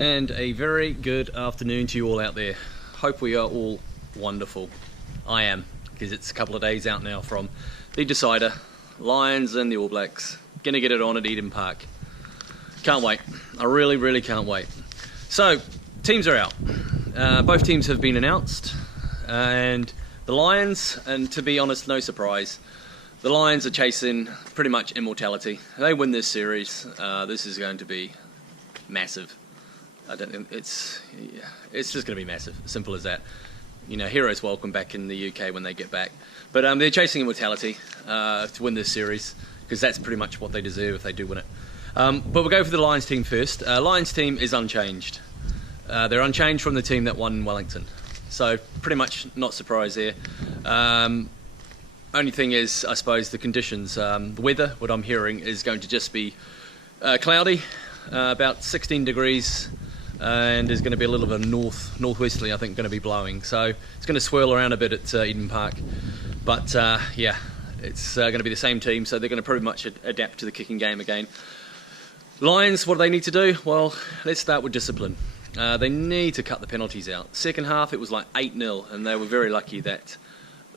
And a very good afternoon to you all out there. Hope we are all wonderful. I am, because it's a couple of days out now from the decider. Lions and the All Blacks. Gonna get it on at Eden Park. Can't wait. I really can't wait. So, teams are out. Both teams have been announced. And the Lions, and to be honest, no surprise, the Lions are chasing pretty much immortality. They win this series. This is going to be massive. I don't think it's just going to be massive. Simple as that. You know, heroes welcome back in the UK when they get back. But they're chasing immortality to win this series because that's pretty much what they deserve if they do win it. But we'll go for the Lions team first. Lions team is unchanged. They're unchanged from the team that won in Wellington. So pretty much not surprised there. Only thing is, I suppose, the conditions. The weather, what I'm hearing, is going to just be cloudy, about 16 degrees. And there's going to be a little bit of northwesterly, I think, going to be blowing. So it's going to swirl around a bit at Eden Park. But yeah, it's going to be the same team, so they're going to pretty much adapt to the kicking game again. Lions, what do they need to do? Well, let's start with discipline. They need to cut the penalties out. Second half, it was like 8-0, and they were very lucky that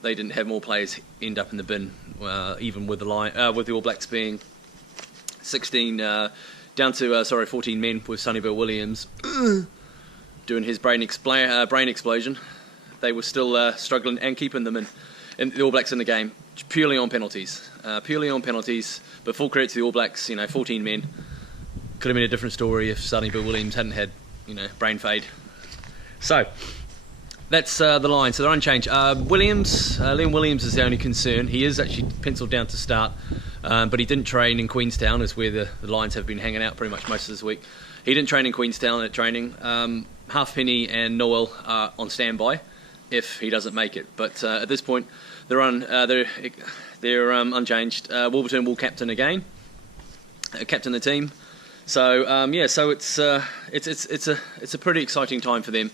they didn't have more players end up in the bin, even with the All Blacks being 16... down to 14 men with Sonny Bill Williams doing his brain explosion. They were still struggling and keeping them in the All Blacks in the game purely on penalties. But full credit to the All Blacks. 14 men could have been a different story if Sonny Bill Williams hadn't had brain fade. So that's the line. So they're unchanged. Liam Williams is the only concern. He is actually penciled down to start. But he didn't train in Queenstown, is where the Lions have been hanging out pretty much most of this week. He didn't train in Queenstown at training. Halfpenny and Noel are on standby if he doesn't make it. But at this point, they're unchanged. Wolverton will captain again, captain the team. So so it's a pretty exciting time for them.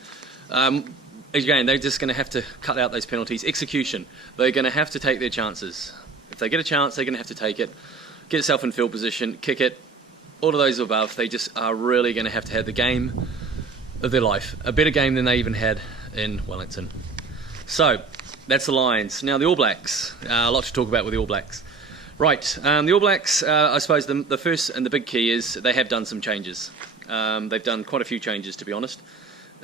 Again, they're just going to have to cut out those penalties. Execution, they're going to have to take their chances. If they get a chance, they're going to have to take it, get yourself in field position, kick it, all of those above. They just are really going to have the game of their life, a better game than they even had in Wellington. So that's the Lions. Now the All Blacks, a lot to talk about with the All Blacks. Right, the All Blacks, I suppose the first and the big key is they have done some changes. They've done quite a few changes, to be honest.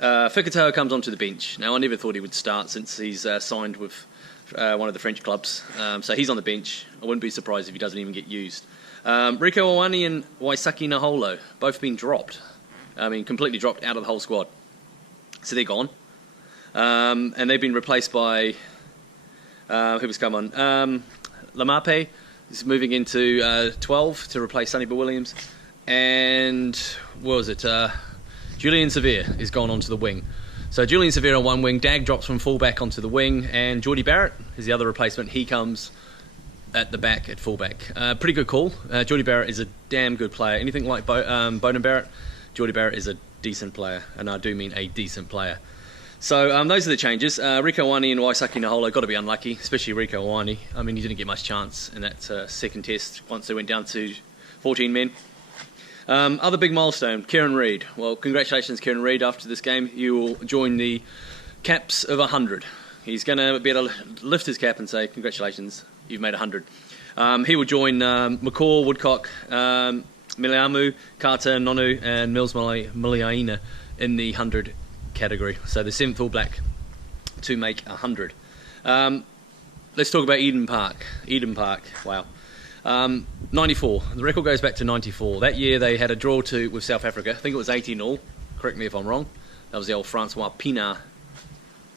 Fekitoa comes onto the bench. Now I never thought he would start since he's signed with one of the French clubs. So he's on the bench. I wouldn't be surprised if he doesn't even get used. Rieko Ioane and Waisake Naholo both been dropped. Completely dropped out of the whole squad. So they're gone. And they've been replaced by... who's come on? Lamape is moving into 12 to replace Sonny Bill Williams. And what was it? Julian Severe is gone onto the wing. So Julian Severe on one wing, Dag drops from fullback onto the wing, and Geordie Barrett is the other replacement. He comes at the back at fullback. Pretty good call. Geordie Barrett is a damn good player. Anything like Beauden Barrett, Geordie Barrett is a decent player, and I do mean a decent player. So those are the changes. Rieko Ioane and Waisake Naholo got to be unlucky, especially Rieko Ioane. He didn't get much chance in that second test once they went down to 14 men. Other big milestone, Kieran Reid. Well, congratulations, Kieran Reid. After this game, you will join the caps of 100. He's going to be able to lift his cap and say, congratulations, you've made 100. He will join McCaw, Woodcock, Miliamu, Carter, Nonu, and Mills Muliaina in the 100 category. So the 7th All Black to make 100. Let's talk about Eden Park. Wow. 94. The record goes back to 94. That year they had a draw with South Africa. I think it was 18-all. Correct me if I'm wrong. That was the old Francois Pienaar.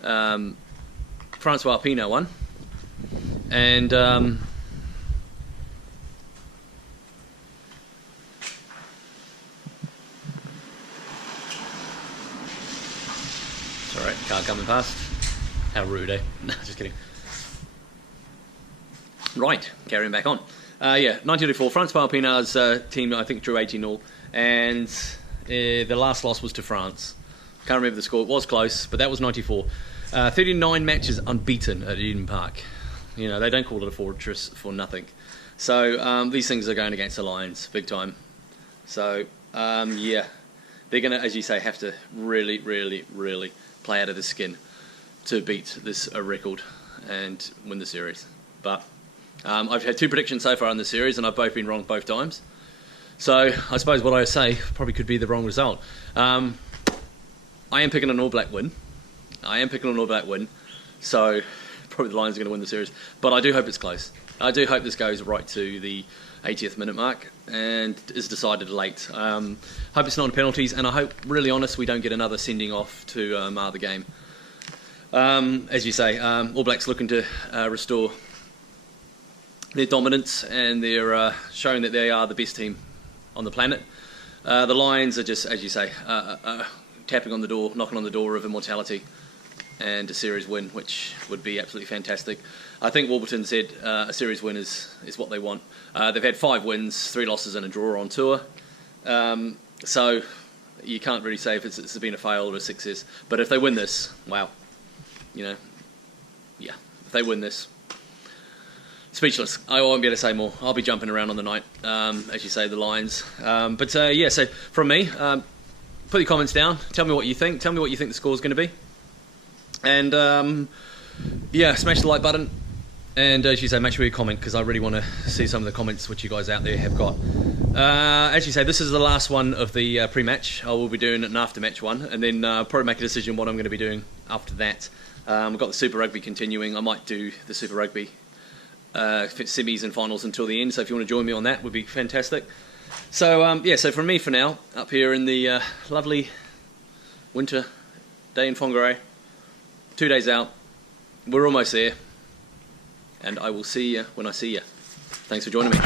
Francois Pienaar won. And sorry, car coming past. How rude, eh? No, just kidding. Right, carrying back on. 1984, Francois Pienaar's team, I think, drew 18-all, and the last loss was to France. Can't remember the score. It was close, but that was 94. 39 matches unbeaten at Eden Park. They don't call it a fortress for nothing. So these things are going against the Lions big time. So, they're going to, as you say, have to really, really, really play out of the skin to beat this record and win the series. But I've had 2 predictions so far in the series, and I've both been wrong both times. So I suppose what I say probably could be the wrong result. I am picking an All Black win. So probably the Lions are going to win the series. But I do hope it's close. I do hope this goes right to the 80th minute mark and is decided late. Hope it's not on penalties, and I hope, really honest, we don't get another sending off to mar the game. As you say, All Blacks looking to restore their dominance, and they're showing that they are the best team on the planet. The Lions are just, as you say, knocking on the door of immortality and a series win, which would be absolutely fantastic. I think Warburton said a series win is what they want. They've had 5 wins, 3 losses and a draw on tour. So you can't really say if it's been a fail or a success. But if they win this, wow. If they win this, speechless. I won't be able to say more. I'll be jumping around on the night, as you say, the Lions. So from me, put your comments down. Tell me what you think. Tell me what you think the score's going to be. And smash the like button. And as you say, make sure you comment, because I really want to see some of the comments which you guys out there have got. As you say, this is the last one of the pre-match. I will be doing an after-match one, and then probably make a decision what I'm going to be doing after that. We've got the Super Rugby continuing. I might do the Super Rugby semis and finals until the end, so if you want to join me on that, would be fantastic. So so from me for now, up here in the lovely winter day in Whangarei, 2 days out, we're almost there, and I will see you when I see you. Thanks for joining me.